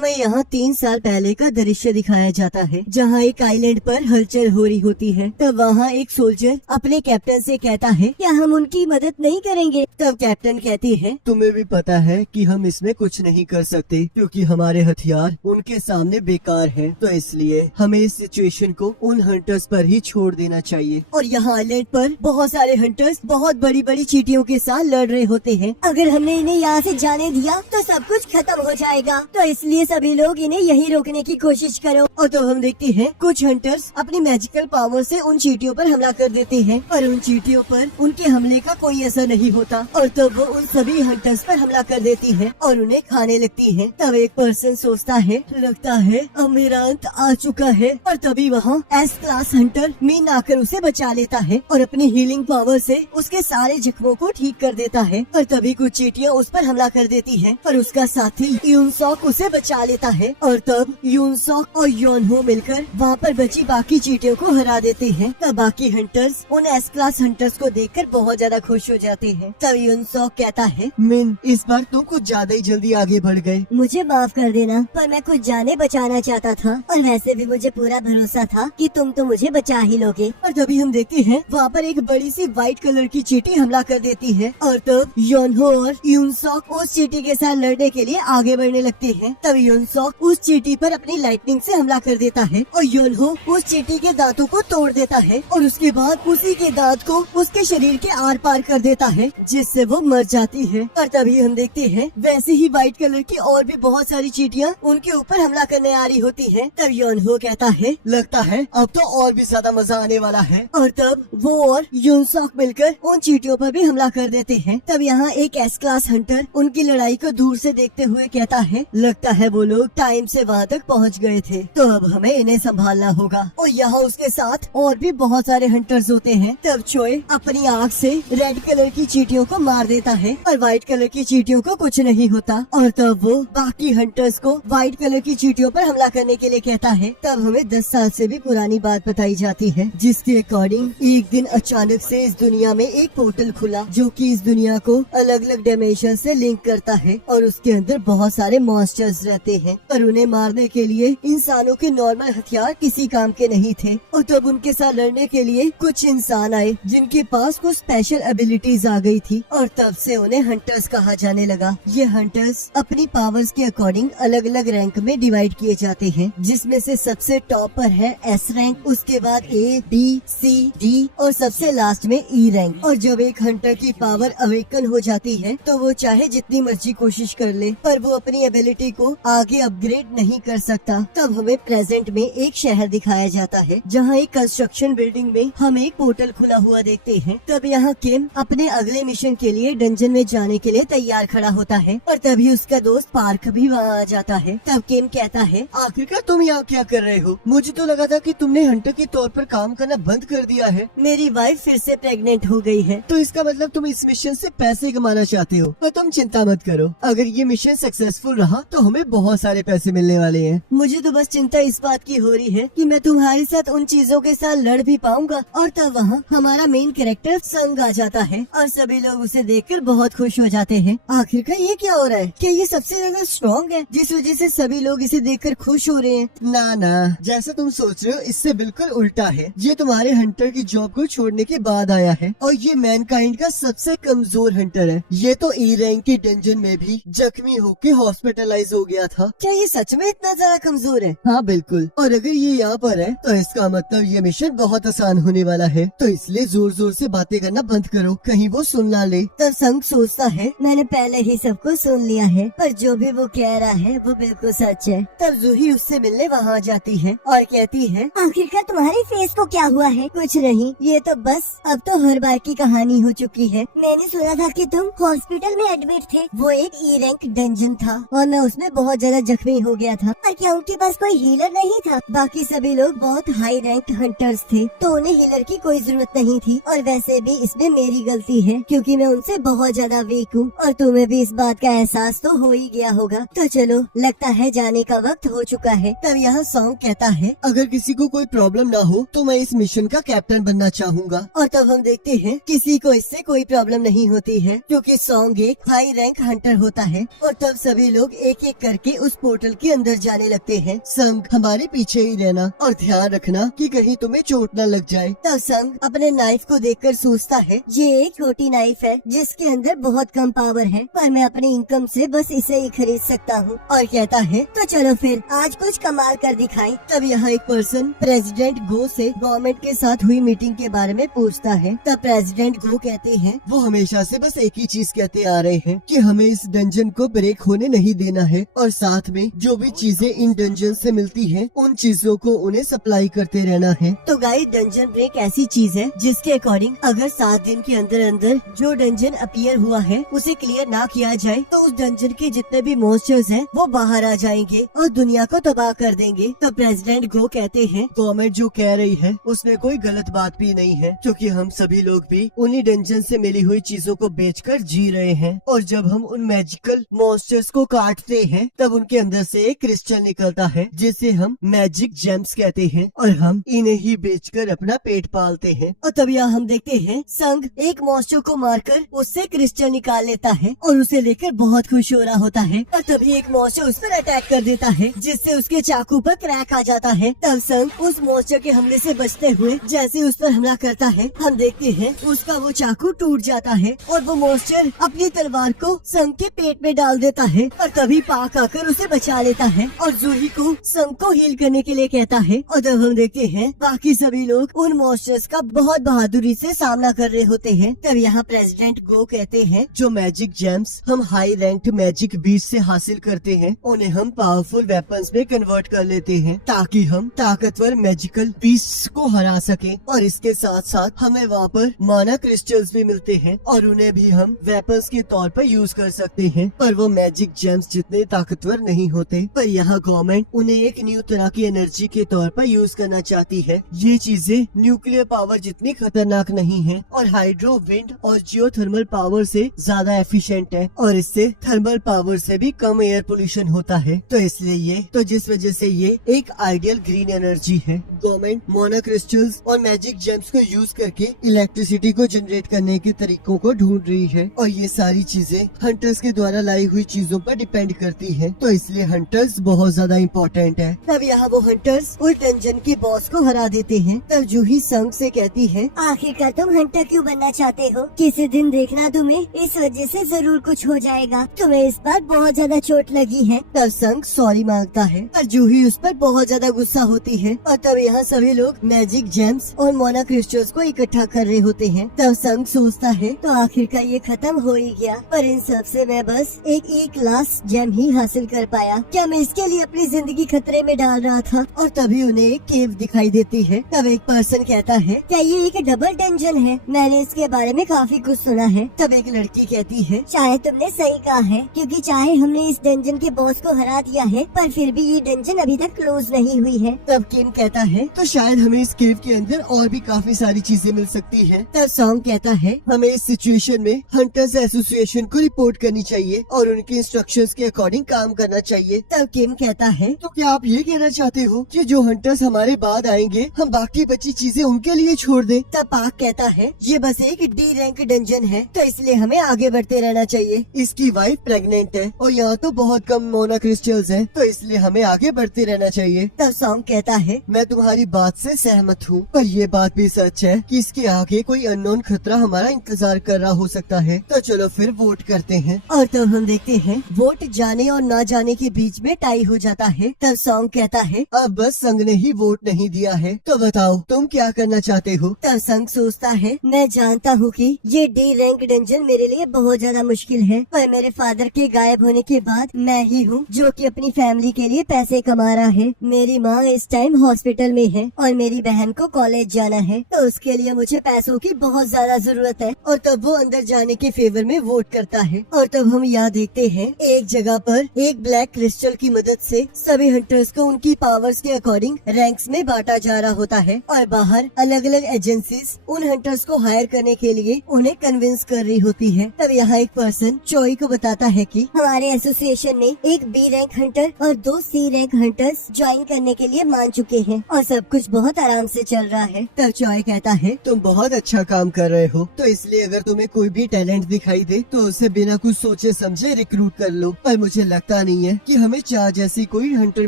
हमें यहाँ 3 साल पहले का दृश्य दिखाया जाता है, जहाँ एक आइलैंड पर हलचल हो रही होती है। तब वहाँ एक सोल्जर अपने कैप्टन से कहता है, क्या हम उनकी मदद नहीं करेंगे? तब कैप्टन कहती है, तुम्हें भी पता है कि हम इसमें कुछ नहीं कर सकते क्योंकि हमारे हथियार उनके सामने बेकार हैं, तो इसलिए हमें इस सिचुएशन को उन हंटर्स पर ही छोड़ देना चाहिए। और यहाँ आइलैंड पर बहुत सारे हंटर्स बहुत बड़ी बड़ी चींटियों के साथ लड़ रहे होते हैं। अगर हमने इन्हें यहाँ से जाने दिया तो सब कुछ खत्म हो जाएगा, तो इसलिए सभी लोग इन्हें यही रोकने की कोशिश करो। और तो हम देखते हैं कुछ हंटर्स अपनी मैजिकल पावर से उन चींटियों पर हमला कर देते हैं, पर उन चींटियों पर उनके हमले का कोई असर नहीं होता। और तब वो उन सभी हंटर्स पर हमला कर देती है और उन्हें खाने लगती है। तब एक पर्सन सोचता है, लगता है अब मेरा अंत आ चुका है। और तभी वहाँ एस क्लास हंटर मीन आकर उसे बचा लेता है और अपनी हीलिंग पावर से उसके सारे जख्मों को ठीक कर देता है। और तभी कुछ चींटियां उस पर हमला कर देती हैं, पर उसका साथी यूनसॉक उसे बचा लेता है। और तब यूनसॉक और योनहो मिलकर वहाँ पर बची बाकी चींटियों को हरा देते हैं। तब बाकी हंटर्स उन एस क्लास हंटर्स को देखकर बहुत ज्यादा खुश हो जाते हैं। तब यूनसॉक कहता है, मिन, इस बार तुम कुछ ज्यादा ही जल्दी आगे बढ़ गए। मुझे माफ कर देना, पर मैं कुछ जाने बचाना चाहता था और वैसे भी मुझे पूरा भरोसा था कि तुम तो मुझे बचा ही लोगे। और तभी हम देखते हैं वहाँ पर एक बड़ी सी व्हाइट कलर की चींटी हमला कर देती है। और तब योनहो और यूनसॉक उस चींटी के साथ लड़ने के लिए आगे बढ़ने लगते हैं। तब यूनसॉक उस चींटी पर अपनी लाइटनिंग से हमला कर देता है और योनहो उस चींटी के दांतों को तोड़ देता है और उसके बाद उसी के दांत को उसके शरीर के आर पार कर देता है, जिससे वो मर जाती है। और तभी हम देखते हैं वैसे ही व्हाइट कलर की और भी बहुत सारी चींटियां उनके ऊपर हमला करने आ रही होती है। तब योनहो कहता है, लगता है अब तो और भी ज्यादा मजा आने वाला है। और तब वो और यूनसॉक मिलकर उन चींटियों पर भी हमला कर देते हैं। तब यहाँ एक एस क्लास हंटर उनकी लड़ाई को दूर से देखते हुए कहता है, लगता है वो लोग टाइम से वहाँ तक पहुँच गए थे, तो अब हमें इन्हें संभालना होगा। और यहाँ उसके साथ और भी बहुत सारे हंटर्स होते हैं। तब चोए अपनी आँख से रेड कलर की चींटियों को मार देता है और व्हाइट कलर की चींटियों को कुछ नहीं होता। और तब वो बाकी हंटर्स को व्हाइट कलर की चींटियों पर हमला करने के लिए कहता है। तब हमें 10 साल से भी पुरानी बात बताई जाती है, जिसके अकॉर्डिंग एक दिन अचानक से इस दुनिया में एक पोर्टल खुला, जो कि इस दुनिया को अलग अलग डायमेंशन से लिंक करता है और उसके अंदर बहुत सारे मॉन्स्टर्स रहते हैं। पर उन्हें मारने के लिए इंसानों के नॉर्मल हथियार किसी काम के नहीं थे। और तब उनके साथ लड़ने के लिए कुछ इंसान आए जिनके पास कुछ स्पेशल एबिलिटीज आ गई थी और तब से उन्हें हंटर्स कहा जाने लगा। ये हंटर्स अपनी पावर्स के अकॉर्डिंग अलग अलग रैंक में डिवाइड किए जाते हैं, जिसमें से सबसे टॉप पर है एस रैंक, उसके बाद ए, बी, सी, डी और सबसे लास्ट में ई रैंक। और जब एक हंटर की पावर अवेकन हो जाती है तो वो चाहे जितनी मर्जी कोशिश कर ले, पर वो अपनी एबिलिटी को आगे अपग्रेड नहीं कर सकता। तब हमें प्रेजेंट में एक शहर दिखाया जाता है, जहाँ एक कंस्ट्रक्शन बिल्डिंग में हम एक पोर्टल खुला हुआ देखते हैं। तब यहाँ किम अपने अगले मिशन के लिए डंजन में जाने के लिए तैयार खड़ा होता है और तभी उसका दोस्त पार्क भी वहाँ आ जाता है। तब किम कहता है, आखिरकार तुम यहाँ क्या कर रहे हो? मुझे तो लगा था कि तुमने हंटर के तौर पर काम करना बंद कर दिया है। मेरी वाइफ फिर से प्रेग्नेंट हो गई है। तो इसका मतलब तुम इस मिशन से पैसे कमाना चाहते हो। पर तुम चिंता मत करो, अगर ये मिशन सक्सेसफुल रहा तो हमें बहुत सारे पैसे मिलने वाले हैं। मुझे तो बस चिंता इस बात की हो रही है कि मैं तुम्हारे साथ उन चीजों के साथ लड़ भी पाऊंगा। और तब वहाँ हमारा मेन कैरेक्टर संग आ जाता है और सभी लोग उसे देखकर बहुत खुश हो जाते हैं। आखिरकार ये क्या हो रहा है? क्या ये सबसे ज्यादा स्ट्रॉन्ग है जिस वजह से सभी लोग इसे देखकर खुश हो रहे हैं? ना ना, जैसा तुम सोच रहे हो इससे बिल्कुल उल्टा है। ये तुम्हारे हंटर की जॉब को छोड़ने के बाद आया है और ये मैनकाइंड का सबसे कमजोर हंटर है। ये तो ई रैंक की डंजन में भी जख्मी होकर हॉस्पिटलाइज हो गया था। क्या ये सच में इतना ज्यादा कमजोर है? हाँ बिल्कुल, और अगर ये यहाँ पर है तो इसका मतलब ये मिशन बहुत आसान होने वाला है, तो इसलिए जोर जोर से बातें करना बंद करो, कहीं वो सुन ना ले। तब संग सोचता है, मैंने पहले ही सबको सुन लिया है, पर जो भी वो कह रहा है वो बिल्कुल सच है। तब जूही उससे मिलने वहाँ जाती है और कहती है, आखिरकार तुम्हारे फेस को क्या हुआ है? कुछ नहीं, ये तो बस अब तो हर बार की कहानी हो चुकी है। मैंने सुना था कि तुम हॉस्पिटल में एडमिट थे। वो एक ई रैंक डंजन था और मैं उसमें बहुत ज्यादा जख्मी हो गया था। और क्या उनके पास कोई हीलर नहीं था? बाकी सभी लोग बहुत हाई रैंक हंटर्स थे, तो उन्हें हीलर की कोई जरूरत नहीं थी। और वैसे भी इसमें मेरी गलती है क्योंकि मैं उनसे बहुत ज्यादा वीक हूँ और तुम्हें भी इस बात का एहसास तो हो ही गया होगा। तो चलो, लगता है जाने का वक्त हो चुका है। तब यहाँ सॉन्ग कहता है, अगर किसी को कोई प्रॉब्लम ना हो तो मैं इस मिशन का कैप्टन बनना चाहूँगा। और तब हम देखते हैं किसी को इससे कोई प्रॉब्लम नहीं होती है क्योंकि सॉन्ग एक हाई रैंक हंटर होता है। और तब सभी लोग एक एक करके के उस पोर्टल के अंदर जाने लगते हैं। संग हमारे पीछे ही रहना और ध्यान रखना कि कहीं तुम्हें चोट न लग जाए। तब संग अपने नाइफ को देखकर सोचता है, ये एक छोटी नाइफ है जिसके अंदर बहुत कम पावर है, पर मैं अपनी इनकम से बस इसे ही खरीद सकता हूँ। और कहता है, तो चलो फिर आज कुछ कमाल कर दिखाएं। तब यहाँ एक पर्सन प्रेसिडेंट गो से गवर्नमेंट के साथ हुई मीटिंग के बारे में पूछता है। तब प्रेसिडेंट गो कहते हैं, वो हमेशा से बस एक ही चीज कहते आ रहे हैं कि हमें इस डंजन को ब्रेक होने नहीं देना है और साथ में जो भी चीजें इन डंजन से मिलती हैं, उन चीजों को उन्हें सप्लाई करते रहना है। तो गाइस, डंजन ब्रेक ऐसी चीज है जिसके अकॉर्डिंग अगर 7 दिन के अंदर अंदर जो डंजन अपीयर हुआ है उसे क्लियर ना किया जाए तो उस डंजन के जितने भी मॉन्स्टर्स हैं वो बाहर आ जाएंगे और दुनिया को तबाह कर देंगे। तो प्रेसिडेंट गो कहते हैं, गवर्नमेंट जो कह रही है उसमें कोई गलत बात भी नहीं है, क्योंकि हम सभी लोग भी उन्हीं डंजन से मिली हुई चीजों को बेचकर जी रहे हैं। और जब हम उन मैजिकल मॉन्स्टर्स को काटते हैं तब उनके अंदर से एक क्रिस्टल निकलता है जिसे हम मैजिक जेम्स कहते हैं और हम इन्हें ही बेचकर अपना पेट पालते हैं। और तब यहाँ हम देखते हैं संग एक मॉन्स्टर को मारकर उससे क्रिस्टल निकाल लेता है और उसे लेकर बहुत खुश हो रहा होता है। और तभी एक मॉन्स्टर उस पर अटैक कर देता है जिससे उसके चाकू पर क्रैक आ जाता है। तब संग उस मॉन्स्टर के हमले से बचते हुए जैसे उस पर हमला करता है, हम देखते हैं उसका वो चाकू टूट जाता है और वो मॉन्स्टर अपनी तलवार को संग के पेट में डाल देता है। और तभी पाक आकर उसे बचा लेता है और जूही को संग को हील करने के लिए कहता है। और जब हम देखते हैं बाकी सभी लोग उन मॉन्स्टर्स का बहुत बहादुरी से सामना कर रहे होते हैं। तब यहाँ प्रेसिडेंट गो कहते हैं, जो मैजिक जेम्स हम हाई रैंक्ड मैजिक बीस्ट से हासिल करते हैं उन्हें हम पावरफुल वेपन्स में कन्वर्ट कर लेते हैं ताकि हम ताकतवर मैजिकल बीस्ट्स को हरा सकें। और इसके साथ साथ हमें वहाँ पर माना क्रिस्टल्स भी मिलते हैं और उन्हें भी हम वेपन्स के तौर पर यूज कर सकते हैं, पर वो मैजिक जेम्स जितने ताकतवर नहीं होते। पर यहाँ गवर्नमेंट उन्हें एक न्यू तरह की एनर्जी के तौर पर यूज करना चाहती है। ये चीजें न्यूक्लियर पावर जितनी खतरनाक नहीं है और हाइड्रो, विंड और जियोथर्मल पावर से ज्यादा एफिशिएंट है और इससे थर्मल पावर से भी कम एयर पोल्यूशन होता है। तो इसलिए जिस वजह से ये एक आइडियल ग्रीन एनर्जी है। गवर्नमेंट मोना क्रिस्टल्स और मैजिक जेम्स को यूज करके इलेक्ट्रिसिटी को जनरेट करने के तरीकों को ढूंढ रही है और ये सारी चीजें हंटर्स के द्वारा लाई हुई चीजों पर डिपेंड करती है। तो इसलिए हंटर्स बहुत ज्यादा इम्पोर्टेंट है। तब यहाँ वो हंटर्स उस डंजन के बॉस को हरा देते हैं। तब जूही संग से कहती है, आखिरकार तुम हंटर क्यों बनना चाहते हो? किसी दिन देखना तुम्हें इस वजह से जरूर कुछ हो जाएगा। तुम्हें इस बार बहुत ज्यादा चोट लगी है। तब संग सॉरी मांगता है और जूही उस पर बहुत ज्यादा गुस्सा होती है। और तब यहाँ सभी लोग मैजिक जेम्स और मोना क्रिस्टल्स को इकट्ठा कर रहे होते हैं। तब संग सोचता है, तो आखिरकार ये खत्म हो ही गया, पर इन सब से मैं बस एक क्लास जेम ही हासिल कर पाया। क्या मैं इसके लिए अपनी जिंदगी खतरे में डाल रहा था? और तभी उन्हें एक केव दिखाई देती है। तब एक पर्सन कहता है, क्या ये एक डबल डंजन है? मैंने इसके बारे में काफी कुछ सुना है। तब एक लड़की कहती है, शायद तुमने सही कहा है, क्योंकि चाहे हमने इस डंजन के बॉस को हरा दिया है पर फिर भी ये डंजन अभी तक क्लोज नहीं हुई है। तब किम कहता है, तो शायद हमें इस केव के अंदर और भी काफी सारी चीजें मिल सकती हैं। तब सॉन्ग कहता है, हमें इस सिचुएशन में हंटर्स एसोसिएशन को रिपोर्ट करनी चाहिए और उनके इंस्ट्रक्शंस के अकॉर्डिंग काम करना चाहिए। तब किम कहता है, तो क्या आप ये कहना चाहते हो कि जो हंटर्स हमारे बाद आएंगे हम बाकी बची चीजें उनके लिए छोड़ दें? तब पाक कहता है, ये बस एक डी रैंक डंजन है तो इसलिए हमें आगे बढ़ते रहना चाहिए। इसकी वाइफ प्रेग्नेंट है और यहाँ तो बहुत कम मोना क्रिस्टल्स हैं, तो इसलिए हमें आगे बढ़ते रहना चाहिए। तब सॉन्ग कहता है, मैं तुम्हारी बात से सहमत हूँ, पर ये बात भी सच है कि इसके आगे कोई अननोन खतरा हमारा इंतजार कर रहा हो सकता है। तो चलो फिर वोट करते हैं। और तब हम देखते हैं वोट जाने और ना जाने के बीच में टाई हो जाता है। तब सॉन्ग कहता है, अब बस संग ने ही वोट नहीं दिया है, तो बताओ तुम क्या करना चाहते हो? तब संग सोचता है, मैं जानता हूँ कि ये डी रैंक डंजन मेरे लिए बहुत ज्यादा मुश्किल है, पर मेरे फादर के गायब होने के बाद मैं ही हूँ जो कि अपनी फैमिली के लिए पैसे कमा रहा है। मेरी माँ इस टाइम हॉस्पिटल में है और मेरी बहन को कॉलेज जाना है, तो उसके लिए मुझे पैसों की बहुत ज्यादा जरूरत है। और तब वो अंदर जाने के फेवर में वोट करता है। और तब हम यहाँ देखते हैं एक जगह पर एक ब्लैक क्रिस्टल की मदद से सभी हंटर्स को उनकी पावर्स के अकॉर्डिंग रैंक्स में बांटा जा रहा होता है और बाहर अलग अलग एजेंसीज उन हंटर्स को हायर करने के लिए उन्हें कन्विंस कर रही होती है। तब यहाँ एक पर्सन चोई को बताता है कि हमारे एसोसिएशन में एक बी रैंक हंटर और 2 सी रैंक हंटर्स ज्वाइन करने के लिए मान चुके हैं और सब कुछ बहुत आराम से चल रहा है। तब चोई कहता है, तुम बहुत अच्छा काम कर रहे हो, तो इसलिए अगर तुम्हें कोई भी टैलेंट दिखाई दे तो उसे बिना कुछ सोचे समझे रिक्रूट कर लो। पर मुझे लगता पता नहीं है कि हमें चार जैसी कोई हंटर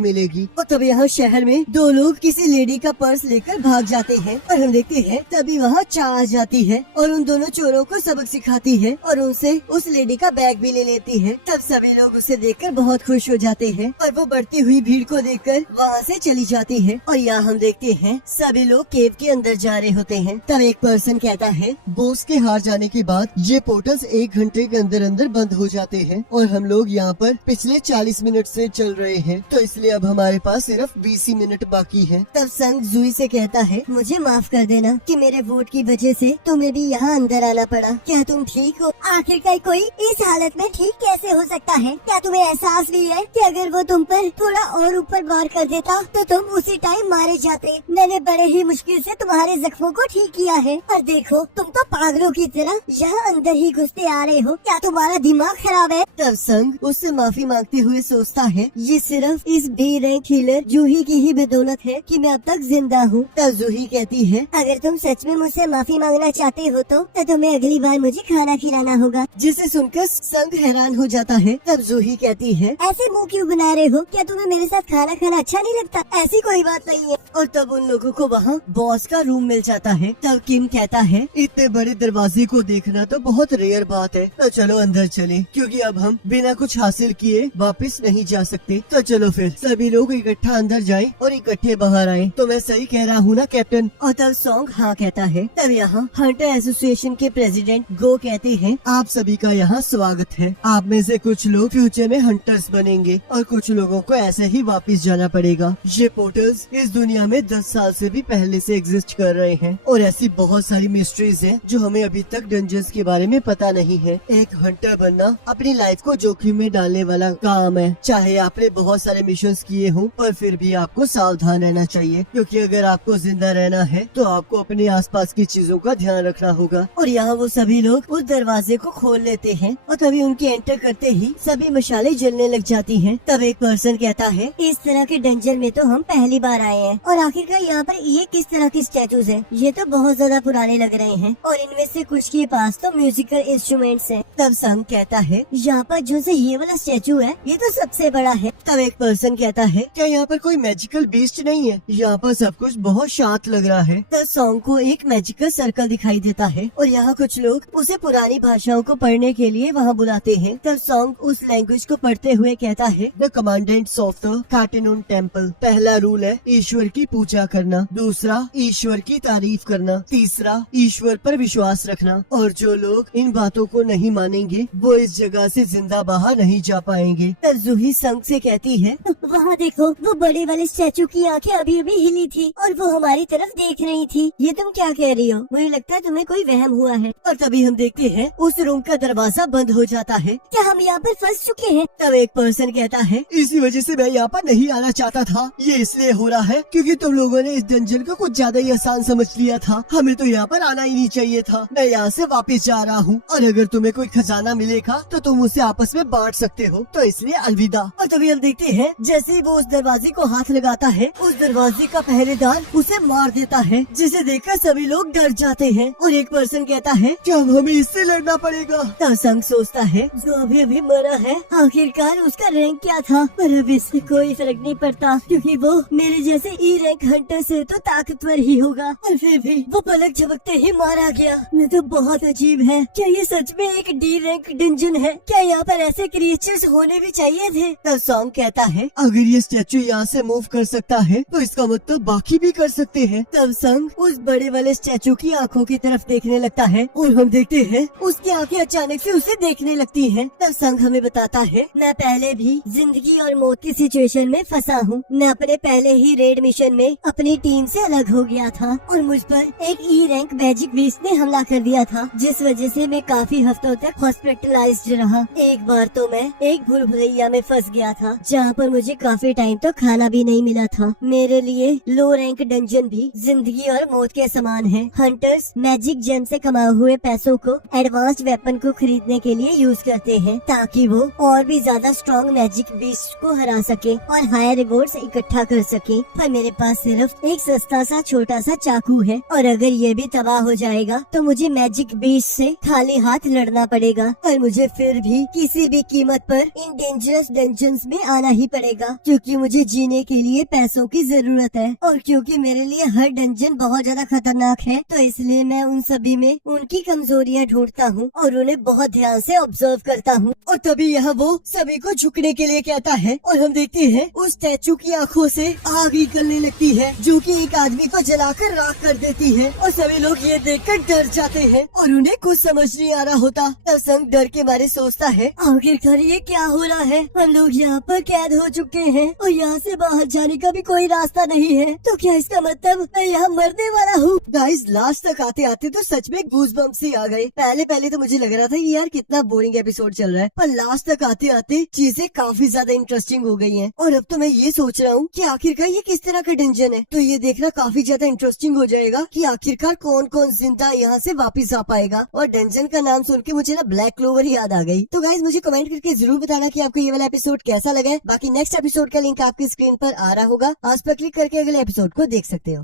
मिलेगी। और तब यहाँ शहर में दो लोग किसी लेडी का पर्स लेकर भाग जाते हैं और हम देखते हैं तभी वहाँ चा आ जाती है और उन दोनों चोरों को सबक सिखाती है और उनसे उस लेडी का बैग भी ले लेती है। तब सभी लोग उसे देखकर बहुत खुश हो जाते हैं और वो बढ़ती हुई भीड़ को देखकर वहाँ से चली जाती है। और यहाँ हम देखते हैं सभी लोग केव के अंदर जा रहे होते हैं। तब एक पर्सन कहता है, बॉस के हार जाने के बाद ये पोर्टल्स 1 घंटे के अंदर अंदर बंद हो जाते हैं और हम लोग यहाँ पर पिछले 40 मिनट से चल रहे हैं, तो इसलिए अब हमारे पास सिर्फ 20 ही मिनट बाकी है। तब संग जूही से कहता है, मुझे माफ कर देना कि मेरे वोट की वजह से तुम्हें भी यहाँ अंदर आना पड़ा। क्या तुम ठीक हो? आखिरकार कोई इस हालत में ठीक कैसे हो सकता है? क्या तुम्हें एहसास भी है कि अगर वो तुम पर थोड़ा और ऊपर वार कर देता तो तुम उसी टाइम मारे जाते? मैंने बड़े ही मुश्किल से तुम्हारे जख्मों को ठीक किया है और देखो तुम तो पागलों की तरह यहाँ अंदर ही घुसते आ रहे हो। क्या तुम्हारा दिमाग खराब है? तब संग उससे माफी मांगते हुए सोचता है, ये सिर्फ इस बी रैंक हीलर जूही की ही बदौलत है कि मैं अब तक जिंदा हूँ। तब जूही कहती है, अगर तुम सच में मुझसे माफी मांगना चाहते हो तो तुम्हें अगली बार मुझे खाना खिलाना होगा। जिसे सुनकर संग हैरान हो जाता है। तब जूही कहती है, ऐसे मुंह क्यों बना रहे हो? क्या तुम्हें मेरे साथ खाना खाना अच्छा नहीं लगता? ऐसी कोई बात नहीं है। और तब उन लोगों को वहाँ बॉस का रूम मिल जाता है। तब किम कहता है, इतने बड़े दरवाजे को देखना तो बहुत रेयर बात है, तो चलो अंदर चले क्योंकि अब हम बिना कुछ हासिल किए वापस नहीं जा सकते। तो चलो फिर सभी लोग इकट्ठा अंदर जाएं और इकट्ठे बाहर आएं। तो मैं सही कह रहा हूँ ना कैप्टन? और तब सॉन्ग हाँ कहता है। तब यहाँ हंटर एसोसिएशन के प्रेसिडेंट गो कहते हैं, आप सभी का यहाँ स्वागत है। आप में से कुछ लोग फ्यूचर में हंटर्स बनेंगे और कुछ लोगों को ऐसे ही वापस जाना पड़ेगा। ये पोर्टल्स इस दुनिया में 10 साल से भी पहले से एग्जिस्ट कर रहे हैं और ऐसी बहुत सारी मिस्ट्रीज हैं जो हमें अभी तक डंजन्स के बारे में पता नहीं है। एक हंटर बनना अपनी लाइफ को जोखिम में डालने वाला काम है। चाहे आपने बहुत सारे मिशंस किए हों, पर फिर भी आपको सावधान रहना चाहिए क्योंकि अगर आपको जिंदा रहना है तो आपको अपने आसपास की चीजों का ध्यान रखना होगा। और यहाँ वो सभी लोग उस दरवाजे को खोल लेते हैं और तभी उनके एंटर करते ही सभी मशाले जलने लग जाती हैं। तब एक पर्सन कहता है, इस तरह के डंजन में तो हम पहली बार आए हैं और आखिरकार यहाँ पर ये किस तरह की स्टैचूज हैं? ये तो बहुत ज्यादा पुराने लग रहे हैं और इनमें से कुछ के पास तो म्यूजिकल इंस्ट्रूमेंट्स हैं। तब संग कहता है, यहाँ पर जो से ये वाला स्टैचू है ये तो सबसे बड़ा है। तब एक पर्सन कहता है, क्या यहाँ पर कोई मैजिकल बीस्ट नहीं है? यहाँ पर सब कुछ बहुत शांत लग रहा है। तब सॉन्ग को एक मैजिकल सर्कल दिखाई देता है और यहाँ कुछ लोग उसे पुरानी भाषाओं को पढ़ने के लिए वहाँ बुलाते हैं। तब सॉन्ग उस लैंग्वेज को पढ़ते हुए कहता है, the commandments of the Katenon temple. पहला रूल है ईश्वर की पूजा करना, दूसरा ईश्वर की तारीफ करना, तीसरा ईश्वर पर विश्वास रखना और जो लोग इन बातों को नहीं मानेंगे वो इस जगह से जिंदा बाहर नहीं जा पाएंगे। तब जूही संग से कहती है, वहाँ देखो वो बड़े वाले स्टैचू की आंखें अभी अभी हिली थी और वो हमारी तरफ देख रही थी। ये तुम क्या कह रही हो? मुझे लगता है तुम्हें कोई वहम हुआ है। और तभी हम देखते हैं उस रूम का दरवाजा बंद हो जाता है। क्या हम यहाँ पर फंस चुके हैं? तब एक पर्सन कहता है, इसी वजह से मैं यहाँ पर नहीं आना चाहता था। ये इसलिए हो रहा है क्योंकि तुम लोगों ने इस डंजन को कुछ ज्यादा ही आसान समझ लिया था। हमें तो यहाँ पर आना ही नहीं चाहिए था। मैं यहाँ से वापस जा रहा हूँ और अगर तुम्हें कोई खजाना मिलेगा तो तुम उसे आपस में बांट सकते हो। तो इसलिए अलविदा। और तभी हम देखते हैं जैसे ही वो उस दरवाजे को हाथ लगाता है, उस दरवाजे का पहरेदार उसे मार देता है, जिसे देखकर सभी लोग डर जाते हैं। और एक पर्सन कहता है, क्या हमें इससे लड़ना पड़ेगा? तब संग सोचता है, जो अभी अभी मरा है आखिरकार उसका रैंक क्या था? पर अब इससे कोई फर्क नहीं पड़ता क्योंकि वो मेरे जैसे ई रैंक हंटर से तो ताकतवर ही होगा। और फिर भी वो पलक झपकते ही मारा गया। ये तो बहुत अजीब है। क्या ये सच में एक डी रैंक डंजन है? क्या यहाँ पर ऐसे क्रिएचर्स होने भी चाहिए थे? तब सॉन्ग कहता है, अगर ये स्टैचू यहाँ से मूव कर सकता है तो इसका मतलब बाकी भी कर सकते हैं। तब संग उस बड़े वाले स्टैचू की आंखों की तरफ देखने लगता है और हम देखते हैं उसकी आंखें अचानक से उसे देखने लगती हैं। तब संग हमें बताता है, मैं पहले भी जिंदगी और मौत की सिचुएशन में फंसा हूँ। मैं अपने पहले ही रेड मिशन में अपनी टीम से अलग हो गया था और मुझ पर एक ई रैंक मैजिक बीस्ट ने हमला कर दिया था, जिस वजह से मैं काफी हफ्तों तक हॉस्पिटलाइज्ड रहा। एक बार तो मैं एक भूल भुलैया में फंस गया था जहाँ पर मुझे काफी टाइम तक खाना भी नहीं मिला था। मेरे लिए लो रैंक डंजन भी जिंदगी और मौत के समान है। हंटर्स मैजिक जेम से कमाए हुए पैसों को एडवांस्ड वेपन को खरीदने के लिए यूज करते हैं ताकि वो और भी ज्यादा स्ट्रॉन्ग मैजिक बीस्ट को हरा सके और हायर रिवॉर्ड्स इकट्ठा कर सके। पर मेरे पास सिर्फ एक सस्ता सा छोटा सा चाकू है और अगर ये भी तबाह हो जाएगा तो मुझे मैजिक बीस्ट से खाली हाथ लड़ना पड़ेगा और मुझे फिर भी किसी भी कीमत पर इन डेंजरस डंजन्स में आना ही पड़ेगा, क्योंकि मुझे जीने के लिए पैसों की जरूरत है और क्योंकि मेरे लिए हर डंजन बहुत ज्यादा खतरनाक है, तो इसलिए मैं उन सभी में उनकी कमजोरियां ढूंढता हूँ और उन्हें बहुत ध्यान से ऑब्जर्व करता हूँ। और तभी यहाँ वो सभी को झुकने के लिए कहता है और हम देखते हैं उस स्टैचू की आंखों से आग निकलने लगती है, जो कि एक आदमी को जलाकर राख कर देती है। और सभी लोग ये देखकर डर जाते हैं और उन्हें कुछ समझ नहीं आ रहा होता। तब संग डर के मारे सोचता है, आखिरकार ये क्या हो रहा है? हम लोग यहाँ पर कैद हो चुके हैं और यहाँ से बाहर जाने का भी कोई रास्ता नहीं है, तो क्या इसका मतलब मैं यहाँ मरने वाला हूँ? गाइस लास्ट तक आते आते तो सच में गूज बम्प्स ही आ गए। पहले तो मुझे लग रहा था कि यार कितना बोरिंग एपिसोड चल रहा है, पर लास्ट तक आते आते चीजें काफी ज्यादा इंटरेस्टिंग हो गई हैं। और अब तो मैं ये सोच रहा हूँ कि आखिरकार ये किस तरह का डंजन है, तो ये देखना काफी ज्यादा इंटरेस्टिंग हो जाएगा कि आखिरकार कौन कौन जिंदा यहाँ से वापस आ पाएगा। और डंजन का नाम सुन के मुझे ना ब्लैक क्लोवर ही याद आ गई। तो गाइस मुझे कमेंट करके जरूर बताना कि आपको ये वाला एपिसोड कैसा लगा है। बाकी नेक्स्ट एपिसोड का लिंक आपकी स्क्रीन पर आ रहा होगा, आज पर क्लिक करके अगले एपिसोड को देख सकते हो।